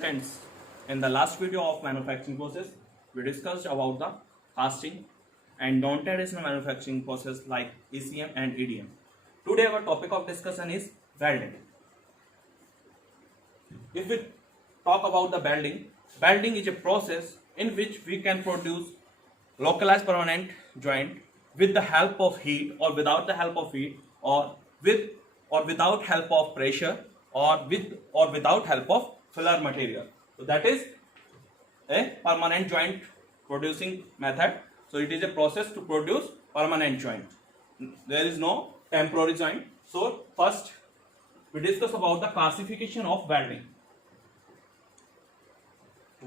Friends, in the last video of manufacturing process, we discussed about the casting and non-traditional manufacturing process like ECM and EDM. Today our topic of discussion is welding. If we talk about the welding, welding is a process in which we can produce localized permanent joint with the help of heat or without the help of heat, or with or without help of pressure, or with or without help of filler material. So that is a permanent joint producing method. So it is a process to produce permanent joint. There is no temporary joint. So first we discuss about the classification of welding.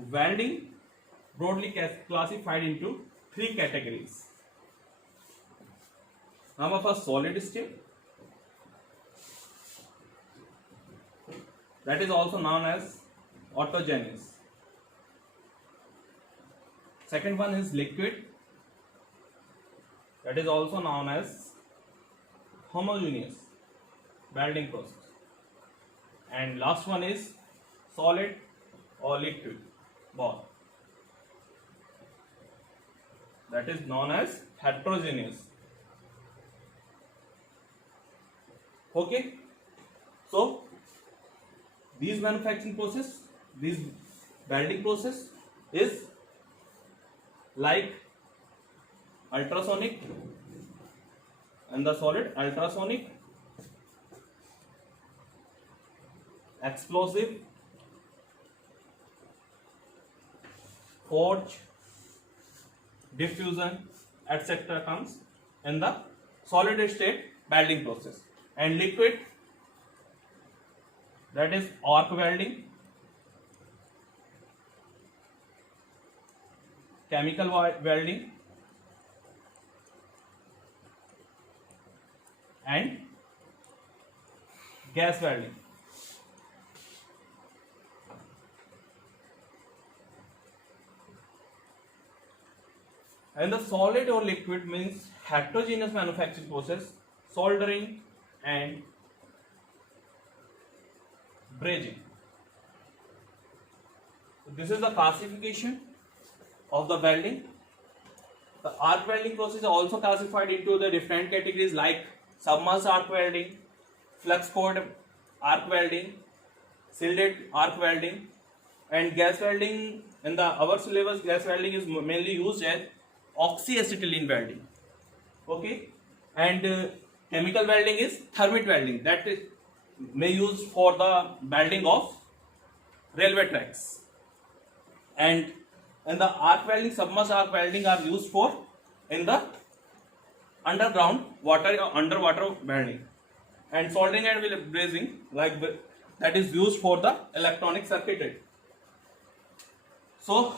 Welding broadly classified into three categories. Number first, solid steel, that is also known as autogenous. Second one is liquid, that is also known as homogeneous welding process. And last one is solid or liquid both, that is known as heterogeneous. Okay, so these manufacturing process, this welding process is like ultrasonic and the solid, ultrasonic, explosive, forge, diffusion, etc. comes in the solid state welding process. And liquid, that is arc welding, chemical welding, and gas welding. And the solid or liquid means heterogeneous manufacturing process, soldering and brazing. This is the classification of the welding. The arc welding process is also classified into the different categories like submerged arc welding, flux core arc welding, shielded arc welding, and gas welding. In the our syllabus, gas welding is mainly used as oxyacetylene welding. Okay, and chemical welding is thermite welding, that is may use for the welding of railway tracks. And in the arc welding, submerged arc welding are used for in the underground water or underwater welding. And soldering and brazing, like that is used for the electronic circuitry. So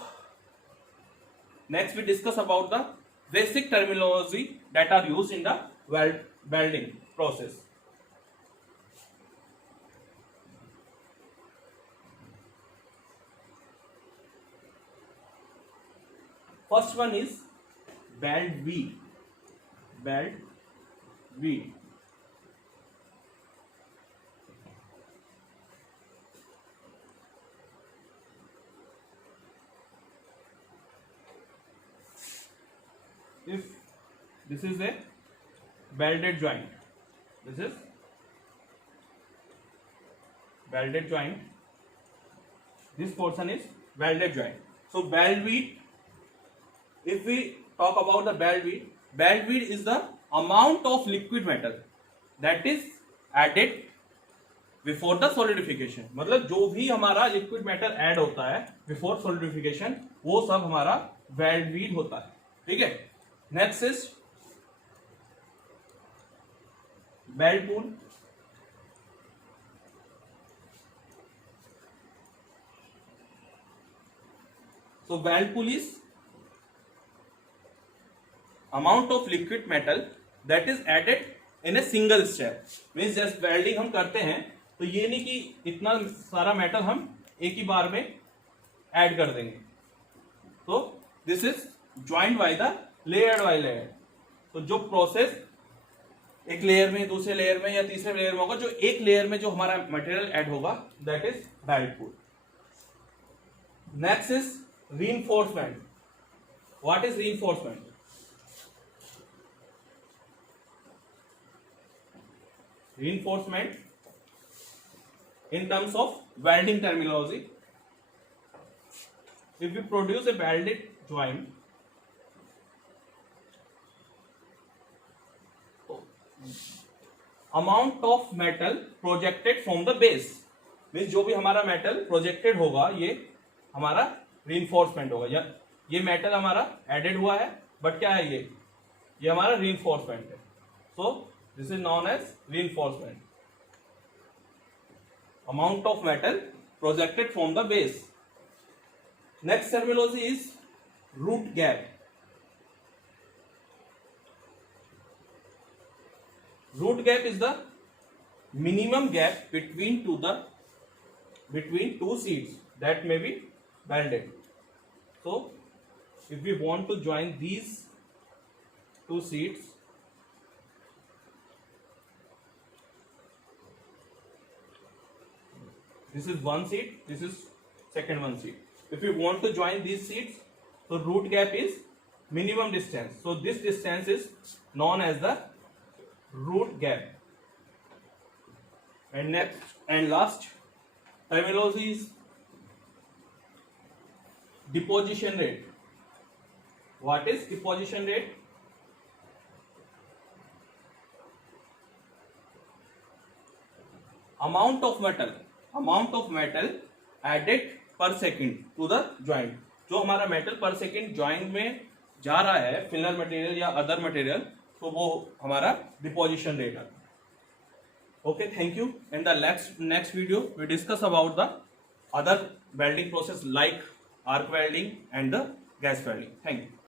next we discuss about the basic terminology that are used in the welding process. First one is weld weed. Weld weed. If this is a welded joint, this is welded joint, this portion is welded joint. So weld weed, if we talk about the weld weed is the amount of liquid metal that is added before the solidification. मतलब जो भी हमारा liquid metal add होता है before solidification, वो सब हमारा weld weed होता है. ठीक है. Next is weld pool. So weld pool is amount of liquid metal that is added in a single step. Means जैसे welding हम करते हैं तो ये नहीं कि इतना सारा मेटल हम एक ही बार में ऐड कर देंगे. तो this is joint by the layered by layer. तो जो प्रोसेस एक लेयर में, दूसरे लेयर में या तीसरे लेयर में होगा, जो एक लेयर में जो हमारा मटेरियल ऐड होगा, that is weld pool. Next is reinforcement. What is reinforcement? Reinforcement in terms of welding terminology. If we produce a welded joint, amount of metal projected from the base, means जो भी हमारा metal projected होगा ये हमारा reinforcement होगा. या ये metal हमारा एडेड हुआ है बट क्या है ये हमारा reinforcement है. So this is non age reinforcement. Amount of metal projected from the base. Next terminology is root gap. Root gap is the minimum gap between two sheets that may be welded. So if we want to join these two sheets, this is one sheet, this is second one sheet. If we want to join these sheets, so root gap is minimum distance. So this distance is known as the root gap. And next and last terminology is deposition rate. What is deposition rate? Amount of metal added per second to the joint. जो हमारा metal पर second joint में जा रहा है, filler material या other material, तो वो हमारा डिपोजिशन रेट है. Okay, thank you. In the next video we discuss about the other welding process like arc welding and the gas welding. Thank you.